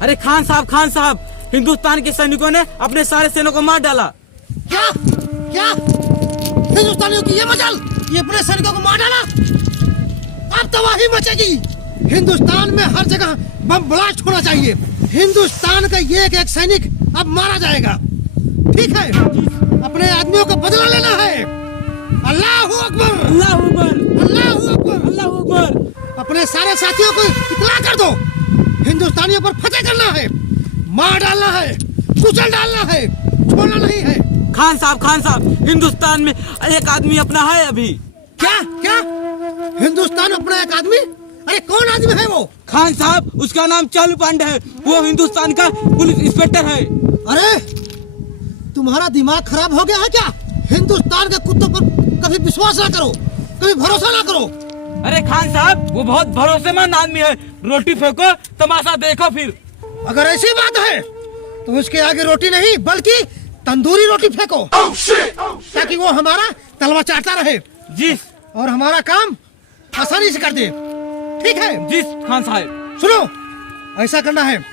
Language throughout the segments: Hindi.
अरे खान साहब, हिंदुस्तान के सैनिकों ने अपने सारे सेना को मार डाला। क्या क्या हिंदुस्तानियों की ये मजाल, ये अपने सैनिकों को मार डाला। अब तबाही मचेगी। हिंदुस्तान में हर जगह बम ब्लास्ट होना चाहिए। हिंदुस्तान का एक एक सैनिक अब मारा जाएगा। ठीक है, अपने आदमियों का बदला लेना है। अल्लाहू अकबर, अल्लाहू अकबर, अल्लाहू अकबर, अल्लाहू अकबर। अपने सारे साथियों को इत्तला कर दो। हिंदुस्तानियों पर फतेह करना है, मार डालना है, कुचल डालना है, छोड़ना नहीं है। खान साहब, हिंदुस्तान में एक आदमी अपना है अभी। क्या क्या हिंदुस्तान अपना एक आदमी? अरे कौन आदमी है वो? खान साहब, उसका नाम चालू पांडे है। वो हिंदुस्तान का पुलिस इंस्पेक्टर है। अरे तुम्हारा दिमाग खराब हो गया है क्या? हिंदुस्तान के कुत्तों पर कभी विश्वास ना करो, कभी भरोसा ना करो। अरे खान साहब, वो बहुत भरोसेमंद आदमी है। रोटी फेंको, तमाशा देखो फिर। अगर ऐसी बात है तो उसके आगे रोटी नहीं बल्कि तंदूरी रोटी फेंको, ताकि वो हमारा तलवा चाटता रहे जी, और हमारा काम आसानी से कर दे। ठीक है जी खान साहब। सुनो, ऐसा करना है,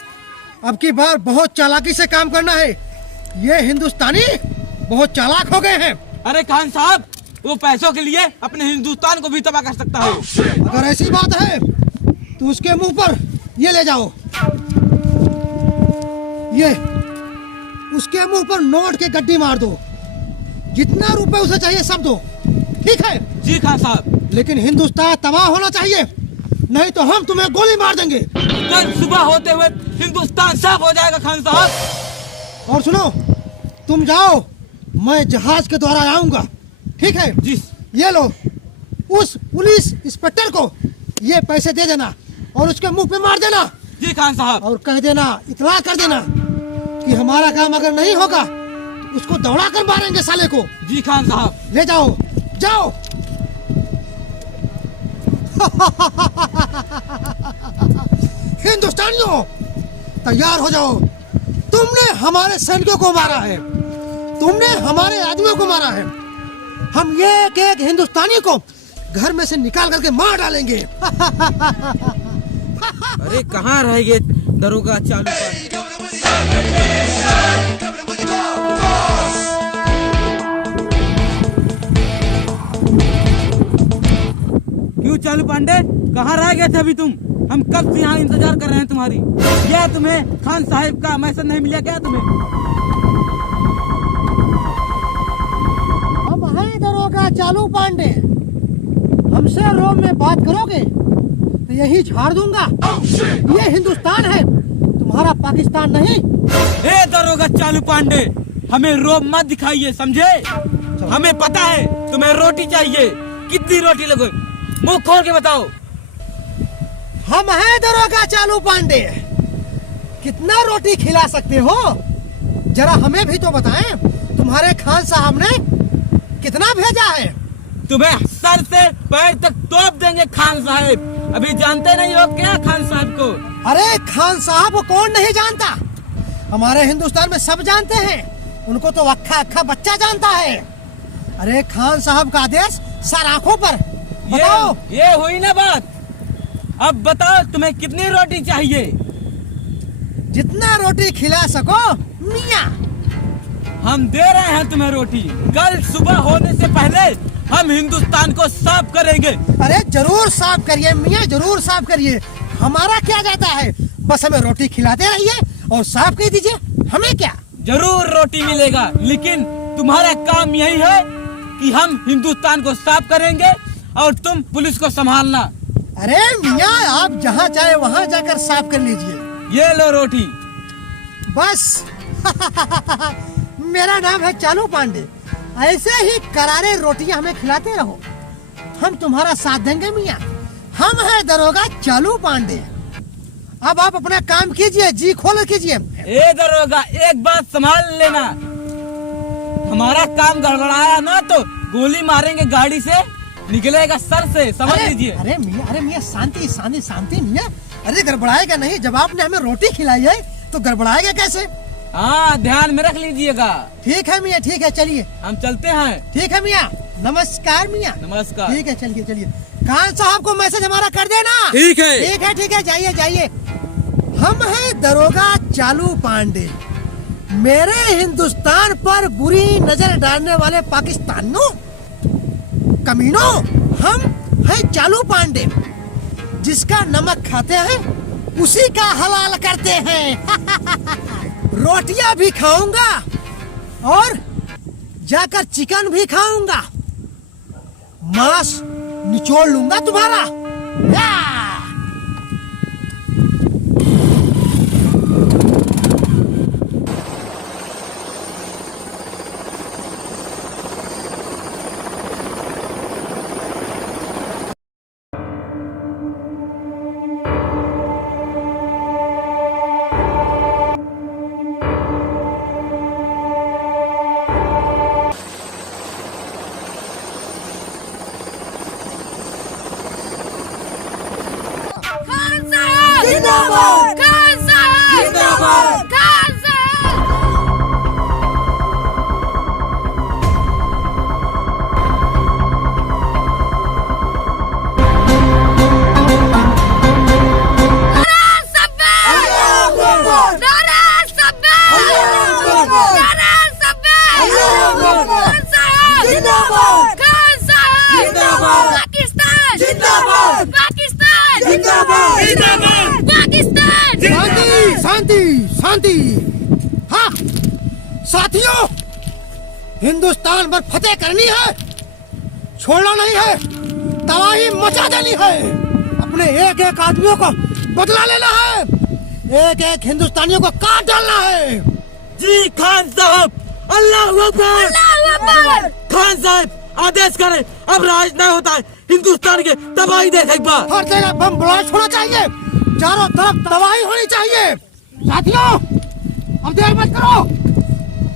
अब की बार बहुत चालाकी से काम करना है। ये हिंदुस्तानी बहुत चालाक हो गए हैं। अरे खान साहब, वो पैसों के लिए अपने हिंदुस्तान को भी तबाह कर सकता है। अगर ऐसी बात है तो उसके मुंह पर ये ले जाओ, ये उसके मुंह पर नोट के गड्डी मार दो। जितना रुपए उसे चाहिए सब दो। ठीक है जी खान साहब। लेकिन हिंदुस्तान तबाह होना चाहिए, नहीं तो हम तुम्हें गोली मार देंगे। कल सुबह होते हुए हिंदुस्तान साफ हो जाएगा खान साहब। और सुनो, तुम जाओ, मैं जहाज के द्वारा आऊंगा। ठीक है जी। ये लो, उस पुलिस इंस्पेक्टर को ये पैसे दे देना और उसके मुंह पे मार देना। जी खान साहब। और कह देना, इतला कर देना कि हमारा काम अगर नहीं होगा तो उसको दौड़ा कर मारेंगे साले को। जी खान साहब। ले जाओ, जाओ। हिंदुस्तानियों तैयार हो जाओ। तुमने हमारे सैनिकों को मारा है, तुमने हमारे आदमियों को मारा है। हम एक एक हिंदुस्तानी को घर में से निकाल करके मार डालेंगे। अरे कहाँ रह गए दरोगा चालू पांडे? क्यों चालू पांडे, कहाँ रह गए थे अभी तुम? हम कब से यहाँ इंतजार कर रहे हैं तुम्हारी। क्या तुम्हें खान साहिब का मैसेज नहीं मिला क्या तुम्हें? हम हैं दरोगा चालू पांडे। हमसे रोम में बात करोगे तो यही झाड़ दूंगा। ये हिंदुस्तान है, तुम्हारा पाकिस्तान नहीं। ए दरोगा चालू पांडे, हमें रोब मत दिखाइए, समझे? हमें पता है तुम्हें रोटी चाहिए। कितनी रोटी लोगे? मुंह खोल के बताओ। हम हैं दरोगा चालू पांडे। कितना रोटी खिला सकते हो जरा हमें भी तो बताएं। तुम्हारे खान साहब ने कितना भेजा है? तुम्हें सर से पैर तक तोप देंगे खान साहब। अभी जानते नहीं हो क्या खान साहब को? अरे खान साहब को कौन नहीं जानता? हमारे हिंदुस्तान में सब जानते हैं। उनको तो अक्खा अक्खा बच्चा जानता है। अरे खान साहब का आदेश सर आंखों पर। बताओ। ये हुई ना बात। अब बताओ तुम्हें कितनी रोटी चाहिए? जितना रोटी खिला सको मियाँ। हम दे रहे हैं तुम्हें रोटी। कल सुबह होने से पहले हम हिंदुस्तान को साफ करेंगे। अरे जरूर साफ करिए मियाँ, जरूर साफ करिए। हमारा क्या जाता है, बस हमें रोटी खिलाते रहिए और साफ कर दीजिए। हमें क्या? जरूर रोटी मिलेगा, लेकिन तुम्हारा काम यही है कि हम हिंदुस्तान को साफ करेंगे और तुम पुलिस को संभालना। अरे मियाँ, आप जहाँ चाहे वहाँ जाकर साफ कर लीजिए। ये लो रोटी। बस मेरा नाम है चालू पांडे। ऐसे ही करारे रोटियां हमें खिलाते रहो, हम तुम्हारा साथ देंगे मियाँ। हम हैं दरोगा चालू पांडे। अब आप अपना काम कीजिए, जी खोल कीजिए। ए दरोगा, एक बात संभाल लेना, हमारा काम गड़बड़ाया ना तो गोली मारेंगे गाड़ी से, निकलेगा सर से, समझ लीजिए। अरे मियाँ शांति शांति शांति मियाँ। अरे गड़बड़ाएगा नहीं, जब आपने हमें रोटी खिलाई है तो गड़बड़ाएगा कैसे? हाँ, ध्यान में रख लीजिएगा। ठीक है मियाँ, ठीक है, चलिए हम चलते हैं। ठीक है मियाँ। नमस्कार मियाँ। नमस्कार। ठीक है, चलिए चलिए। खान साहब को मैसेज हमारा कर देना। ठीक है। ठीक है ठीक है, जाइए जाइए। हम हैं दरोगा चालू पांडे। मेरे हिंदुस्तान पर बुरी नजर डालने वाले पाकिस्तानियों, कमीनों, हम हैं चालू पांडे। जिसका नमक खाते हैं उसी का हलाल करते हैं। रोटियां भी खाऊंगा और जाकर चिकन भी खाऊंगा। मांस निचोड़ लूंगा तुम्हारा। या! जिंदाबाद! खान साहब! जिंदाबाद! खान साहब! शांति शांति। हाँ साथियों, हिंदुस्तान पर फतेह करनी है, छोड़ना नहीं है, तबाही मचा देनी है। अपने एक एक आदमियों को बदला लेना है, एक एक हिंदुस्तानियों को काट डालना है। जी खान साहब, अल्लाह अकबर। अल्लाह अकबर! खान साहब आदेश करें, अब राज नहीं होता है, हिंदुस्तान के तबाही देख एक बार। हर जगह बम ब्लास्ट होना चाहिए, चारों तरफ तबाही होनी चाहिए। साथियों, अब देर मत करो,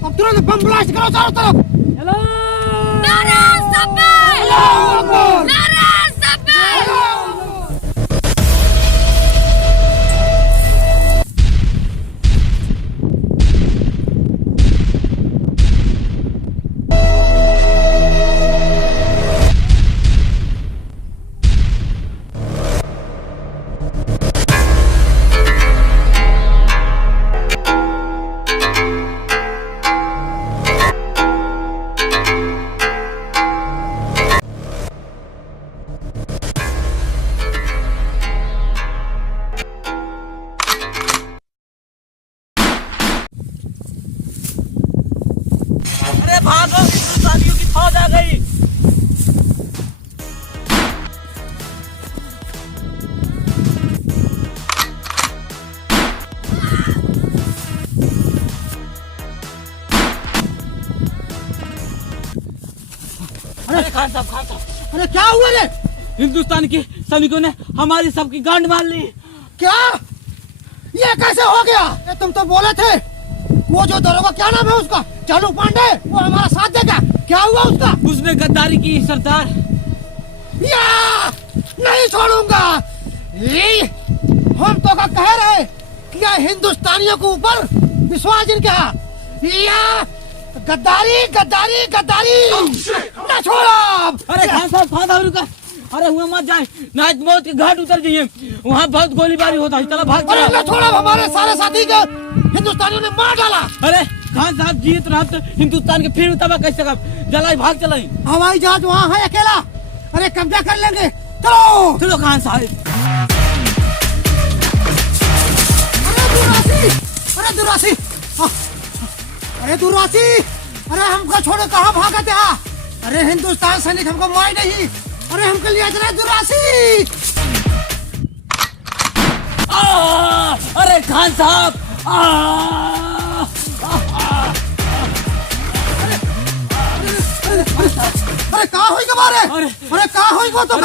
अब तुरंत बम ब्लास्ट करो चारों तरफ। नारा सब्बार! अल्लाहू अकबर! नारा सब्बार! अरे भागो, हिंदुस्तानियों की फौज आ गई। अरे खान साहब, अरे क्या हुआ रे? हिंदुस्तान के सैनिकों ने हमारी सबकी गांड मार ली। क्या ये कैसे हो गया? ये तुम तो बोले थे वो जो दरोगा, क्या नाम है उसका, चालू पांडे, वो हमारा साथ देगा। क्या हुआ उसका? उसने गद्दारी की सरदार। या नहीं छोड़ूंगा। हम तो का कह रहे कि या हिंदुस्तानियों के ऊपर विश्वास जिनका, या गद्दारी गद्दारी गद्दारी न छोड़ो। अरे खान साहब रुका। अरे हुआ मत जाए, ना मौत के घाट उतर जाइए, वहाँ बहुत गोलीबारी होता है, चलो भाग अरे चलो। न छोड़ो, हमारे सारे साथी को हिंदुस्तानियों ने मार डाला। अरे खान साहब जीत रहा तो हिंदुस्तान के फिर तबाह कैसे कर, जलाई भाग चलाई। हवाई जहाज वहाँ है अकेला, अरे कब्जा कर लेंगे, चलो चलो खान साहब। अरे दुरासी, अरे दुरासी, अरे हमको छोड़ो, कहाँ भागा था? अरे हिंदुस्तान सैनिक हमको मार नहीं, अरे हमको लिया चला दुरासी। अरे खान साहब, अरे कहाँ हुई कबारे? अरे कहाँ हुई वो तो?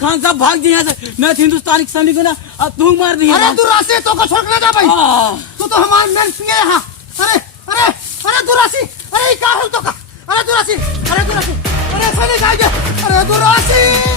खान साहब भाग जी यहाँ से, मैं हिंदुस्तानी सैनिक को ना अब तू मार दिया। अरे दुरासी, तो को छोड़ के ना जा भाई, तू तो हमारे मेन पिए यहाँ। अरे अरे अरे दुरासी, अरे कहाँ हुई तो का? अरे दुरासी, अरे दुरासी, अरे सैनिक आ गया, अरे दुरासी।